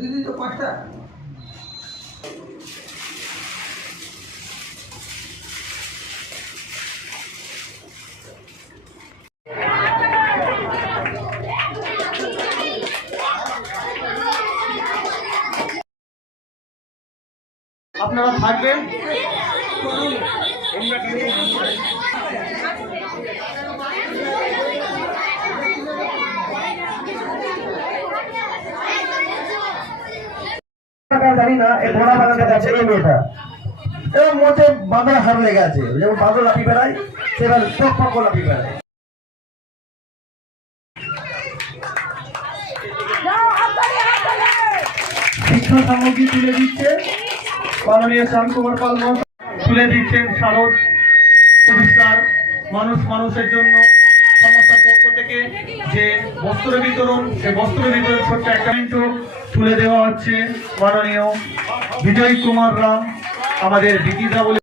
দিদি তো পাঁচটা। আপনারা থাকবেন। জানি না, এই ঘোড়া এই মেয়েটা এবং হার লেগে আছে। যেমন লাফি বেড়ায়, সেবার বেড়ায়। শিক্ষা সামগ্রী তুলে দিচ্ছে। মানুষ মানুষের জন্য। সংস্থার পক্ষ থেকে যে বস্ত্র বিতরণ, সে বস্ত্র বিতরণ ছোট্ট একটা তুলে দেওয়া হচ্ছে মাননীয় বিজয় কুমার রাম আমাদের বিকিতা বলে